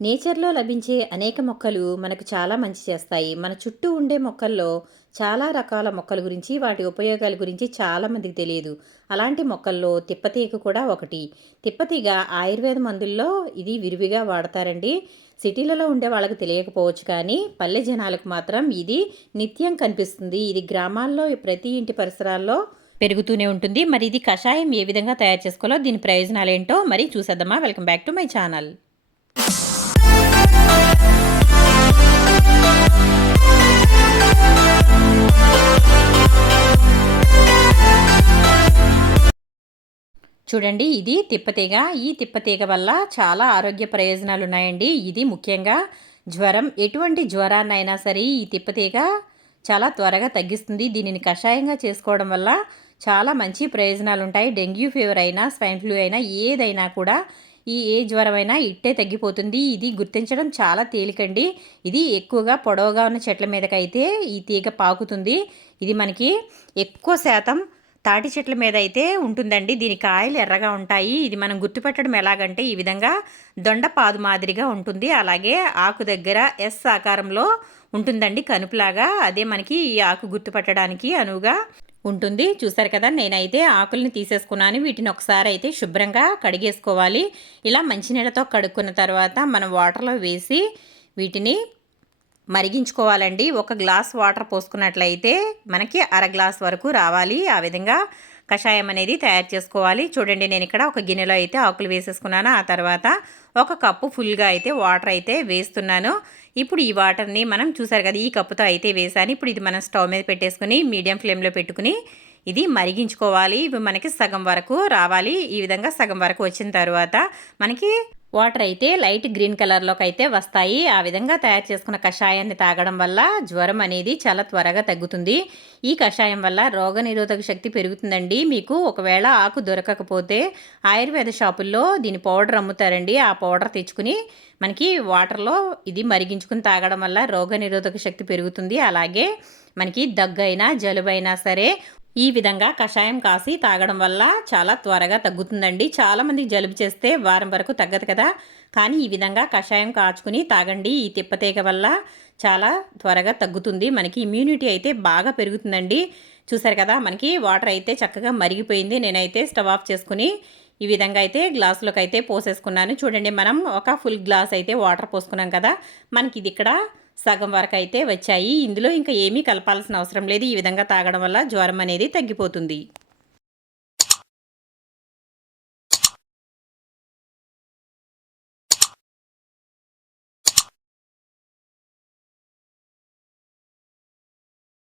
నేచర్‌లో లభించే అనేక మొక్కలు మనకు చాలా మంచి చేస్తాయి. మన చుట్టూ ఉండే మొక్కల్లో చాలా రకాల మొక్కల గురించి, వాటి ఉపయోగాల గురించి చాలా మందికి తెలియదు. అలాంటి మొక్కల్లో తిప్పతీగ కూడా ఒకటి. తిప్పతీగ ఆయుర్వేద మందుల్లో ఇది విరివిగా వాడతారండి. సిటీలలో ఉండే వాళ్ళకి తెలియకపోవచ్చు కానీ, పల్లె జనాలకు మాత్రం ఇది నిత్యం కనిపిస్తుంది. ఇది గ్రామాల్లో ప్రతి ఇంటి పరిసరాల్లో పెరుగుతూనే ఉంటుంది. మరి ఇది కషాయం ఏ విధంగా తయారు చేసుకోవాలో, దీని ప్రయోజనాలేంటో మరి చూసేద్దామా? Welcome back to my channel. చూడండి, ఇది తిప్పతీగ. ఈ తిప్పతీగ వల్ల చాలా ఆరోగ్య ప్రయోజనాలు ఉన్నాయండి. ఇది ముఖ్యంగా జ్వరం, ఎటువంటి జ్వరాన్నైనా సరే ఈ తిప్పతీగ చాలా త్వరగా తగ్గిస్తుంది. దీనిని కషాయంగా చేసుకోవడం వల్ల చాలా మంచి ప్రయోజనాలు ఉంటాయి. డెంగ్యూ ఫీవర్ అయినా, స్వైన్ ఫ్లూ అయినా, ఏదైనా కూడా ఏ జ్వరమైనా ఇట్టే తగ్గిపోతుంది. ఇది గుర్తించడం చాలా తేలికండి. ఇది ఎక్కువగా పొడవుగా ఉన్న చెట్ల మీదకైతే ఈ తీగ పాకుతుంది. ఇది మనకి ఎక్కువ శాతం తాటి చెట్ల మీద అయితే ఉంటుందండి. దీని కాయలు ఎర్రగా ఉంటాయి. ఇది మనం గుర్తుపెట్టడం ఎలాగంటే ఈ విధంగా దొండపాదు మాదిరిగా ఉంటుంది. అలాగే ఆకు దగ్గర ఎస్ ఆకారంలో ఉంటుందండి, కనుపులాగా. అదే మనకి ఈ ఆకు గుర్తుపట్టడానికి అనువుగా ఉంటుంది. చూసారు కదా, నేనైతే ఆకుల్ని తీసేసుకున్నాను. వీటిని ఒకసారి అయితే శుభ్రంగా కడిగేసుకోవాలి. ఇలా మంచినీళ్ళతో కడుక్కున్న తర్వాత మనం వాటర్లో వేసి వీటిని మరిగించుకోవాలండి. ఒక గ్లాస్ వాటర్ పోసుకున్నట్లయితే మనకి అర గ్లాస్ వరకు రావాలి. ఆ విధంగా కషాయం అనేది తయారు చేసుకోవాలి. చూడండి, నేను ఇక్కడ ఒక గిన్నెలో అయితే ఆకులు వేసేసుకున్నాను. ఆ తర్వాత ఒక కప్పు ఫుల్గా అయితే వాటర్ అయితే వేస్తున్నాను. ఇప్పుడు ఈ వాటర్ని మనం చూసారు కదా, ఈ కప్పుతో అయితే వేసాను. ఇప్పుడు ఇది మనం స్టవ్ మీద పెట్టేసుకుని మీడియం ఫ్లేమ్లో పెట్టుకుని ఇది మరిగించుకోవాలి. ఇవి మనకి సగం వరకు రావాలి. ఈ విధంగా సగం వరకు వచ్చిన తర్వాత మనకి వాటర్ అయితే లైట్ గ్రీన్ కలర్లోకి అయితే వస్తాయి. ఆ విధంగా తయారు చేసుకున్న కషాయాన్ని తాగడం వల్ల జ్వరం అనేది చాలా త్వరగా తగ్గుతుంది. ఈ కషాయం వల్ల రోగనిరోధక శక్తి పెరుగుతుందండి. మీకు ఒకవేళ ఆకు దొరకకపోతే ఆయుర్వేద షాపుల్లో దీని పౌడర్ అమ్ముతారండి. ఆ పౌడర్ తెచ్చుకుని మనకి వాటర్లో ఇది మరిగించుకుని తాగడం వల్ల రోగనిరోధక శక్తి పెరుగుతుంది. అలాగే మనకి దగ్గైనా జలుబైనా సరే ఈ విధంగా కషాయం కాసి తాగడం వల్ల చాలా త్వరగా తగ్గుతుందండి. చాలామందికి జలుబు చేస్తే వారం వరకు తగ్గదు కదా, కానీ ఈ విధంగా కషాయం కాచుకుని తాగండి. ఈ తిప్పతీగ వల్ల చాలా త్వరగా తగ్గుతుంది. మనకి ఇమ్యూనిటీ అయితే బాగా పెరుగుతుందండి. చూసారు కదా, మనకి వాటర్ అయితే చక్కగా మరిగిపోయింది. నేనైతే స్టవ్ ఆఫ్ చేసుకుని ఈ విధంగా అయితే గ్లాసులోకి అయితే పోసేసుకున్నాను. చూడండి, మనం ఒక ఫుల్ గ్లాస్ అయితే వాటర్ పోసుకున్నాం కదా, మనకి ఇది ఇక్కడ సగం వరకు అయితే వచ్చాయి. ఇందులో ఇంకా ఏమీ కలపాల్సిన అవసరం లేదు. ఈ విధంగా తాగడం వల్ల జ్వరం అనేది తగ్గిపోతుంది.